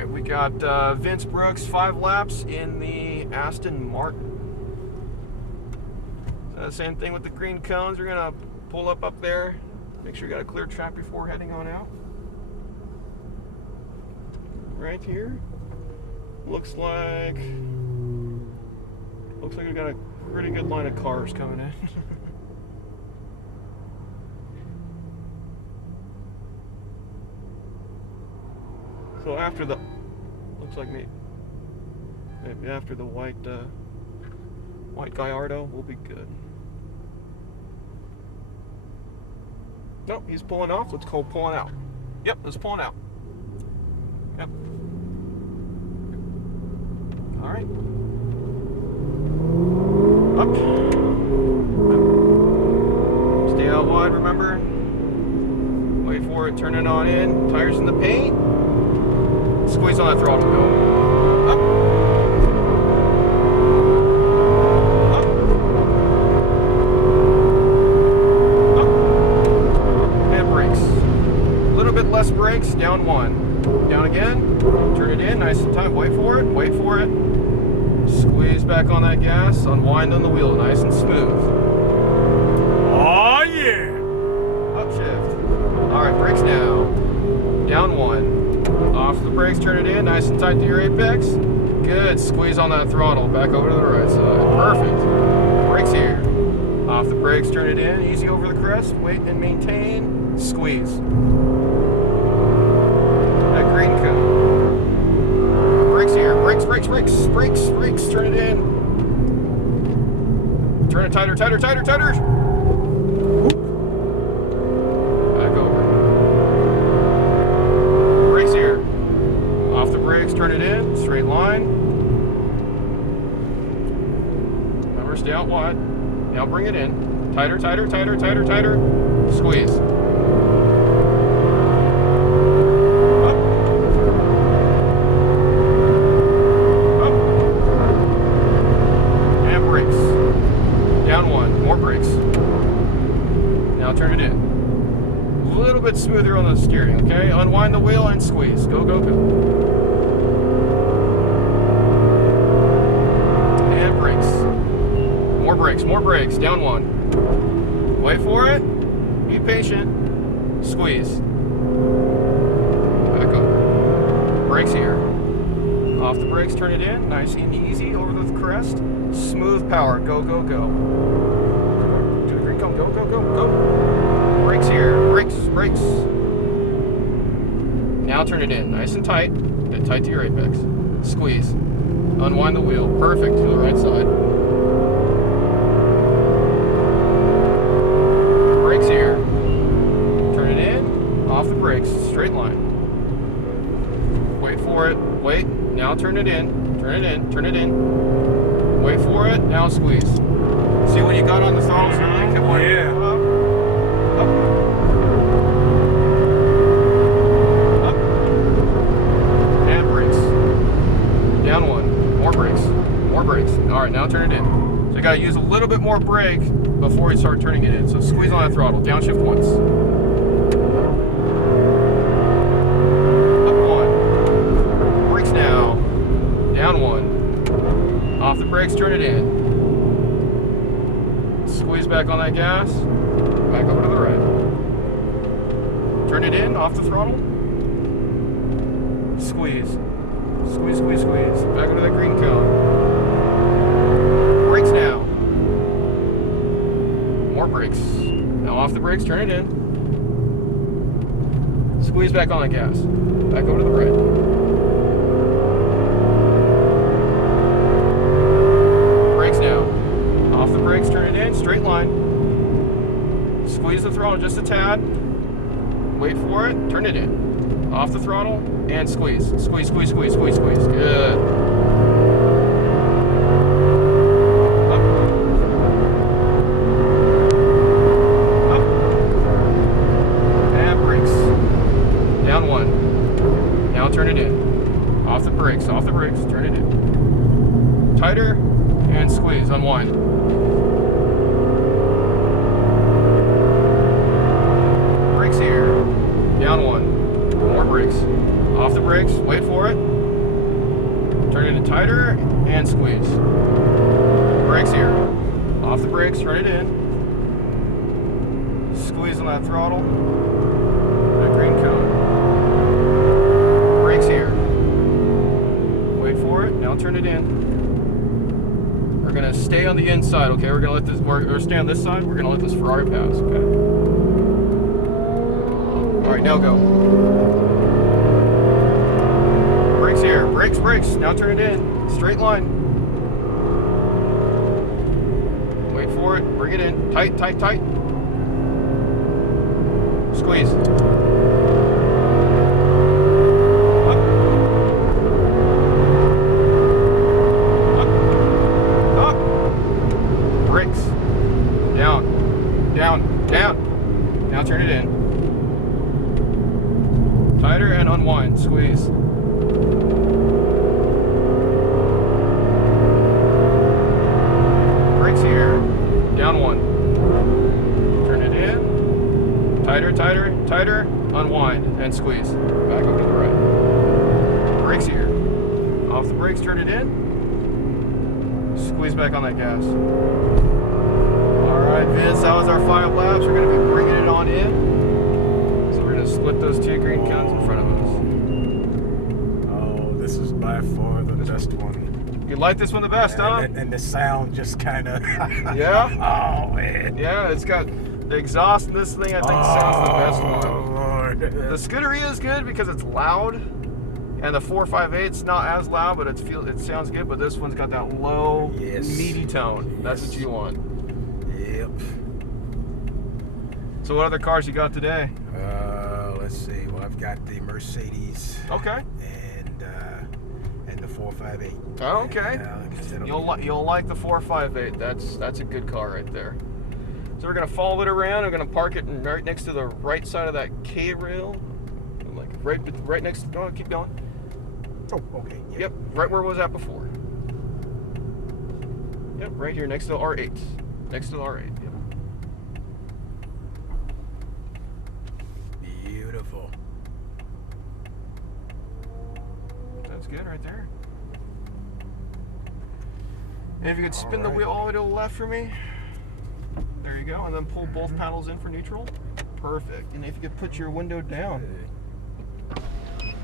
Alright, we got Vince Brooks 5 laps in the Aston Martin. So same thing with the green cones. We're going to pull up there. Make sure you got a clear track before heading on out. Right here. Looks like we got a pretty good line of cars coming in. So after the, looks like maybe after the white Gallardo, we'll be good. Nope, he's pulling off. Let's call pulling out. Yep, it's pulling out. Yep. All right. Up. Stay out wide, remember. Wait for it, turn it on in. Tires in the paint. Squeeze on that throttle, go. Up. Up. Up. And brakes. A little bit less brakes, down 1. Down again, turn it in, nice and tight, wait for it. Squeeze back on that gas, unwind on the wheel, nice and smooth. Oh yeah! Upshift. Alright, brakes now. Down 1. Off the brakes, turn it in, nice and tight to your apex. Good, squeeze on that throttle, back over to the right side. Perfect. Brakes here. Off the brakes, turn it in, easy over the crest, wait and maintain, squeeze. That green cone. Brakes here, brakes, turn it in. Turn it tighter. Back over. Brakes here. Off the brakes, turn it in, straight line. Remember, stay out wide. Now bring it in. Tighter. Squeeze. Up. And brakes. Down 1. More brakes. Now turn it in. A little bit smoother on the steering, okay? Unwind the wheel and squeeze. Go. And brakes. More brakes. Down 1. Wait for it. Be patient. Squeeze. Back over. Brakes here. Off the brakes, turn it in. Nice and easy over the crest. Smooth power. Go. To the green cone. Go. Brakes here. Brakes. Now turn it in. Nice and tight. Get tight to your apex. Squeeze. Unwind the wheel. Perfect. To the right side. Brakes here. Turn it in. Off the brakes. Straight line. Wait for it. Wait. Now turn it in. Wait for it. Now squeeze. See when you got on the throttle, so you kept wanting to go up. And brakes. Down 1. More brakes. Alright, now turn it in. So you gotta use a little bit more brake before you start turning it in. So squeeze on that throttle. Downshift once. Up 1. Brakes now. Down 1. Off the brakes, turn it in. Squeeze back on that gas. Back over to the right. Turn it in, off the throttle. Squeeze. Back over to that green cone. Brakes now. More brakes. Now off the brakes, turn it in. Squeeze back on that gas. Back over to the right. Brakes now. Off the brakes, turn it in, straight line. Squeeze the throttle just a tad. Wait for it, turn it in. Off the throttle, and squeeze. Squeeze. Good. Up. And brakes. Down 1. Now turn it in. Off the brakes, turn it in. Tighter, and squeeze, unwind. Brakes here. Down 1. more brakes. Off the brakes, wait for it. Turn it in tighter and squeeze. Brakes here. Off the brakes, turn it in. Squeeze on that throttle. That green cone. Brakes here. Wait for it, now turn it in. We're gonna stay on the inside, okay? We're gonna let this, we're stay on this side, we're gonna let this Ferrari pass, okay? All right, now go. Brakes here, brakes, now turn it in. Straight line. Wait for it, bring it in. Tight. Squeeze. Up. Brakes. Down. Now turn it in. Tighter and unwind. Squeeze. Brakes here. Down one. Turn it in. Tighter. Unwind and squeeze. Back over to the right. Brakes here. Off the brakes, turn it in. Squeeze back on that gas. Alright, Vince, that was our 5 laps. We're going to be bringing it on in. So we're going to split those 2 green cones in front of us. Oh, this is by far the best one. You like this one the best, huh? And the sound just kind of... Yeah? Oh, man. Yeah, it's got the exhaust in this thing, I think, sounds the best one. Oh, Lord. The Scuderia is good because it's loud, and the 458's not as loud, but it sounds good. But this one's got that low, meaty tone. That's what you want. Yep. So what other cars you got today? Let's see. Well, I've got the Mercedes. Okay. And the 458. Oh, okay. And, You'll like the 458. That's a good car right there. So we're gonna follow it around. We're gonna park it right next to the right side of that K rail, like right next. Oh, keep going. Oh, okay. Yep, right where it was at before. Yep, right here next to the R8. Next to the R8. Yep. Beautiful. That's good right there. And if you could spin the wheel all the way to the left for me. There you go, and then pull both paddles in for neutral. Perfect. And if you could put your window down.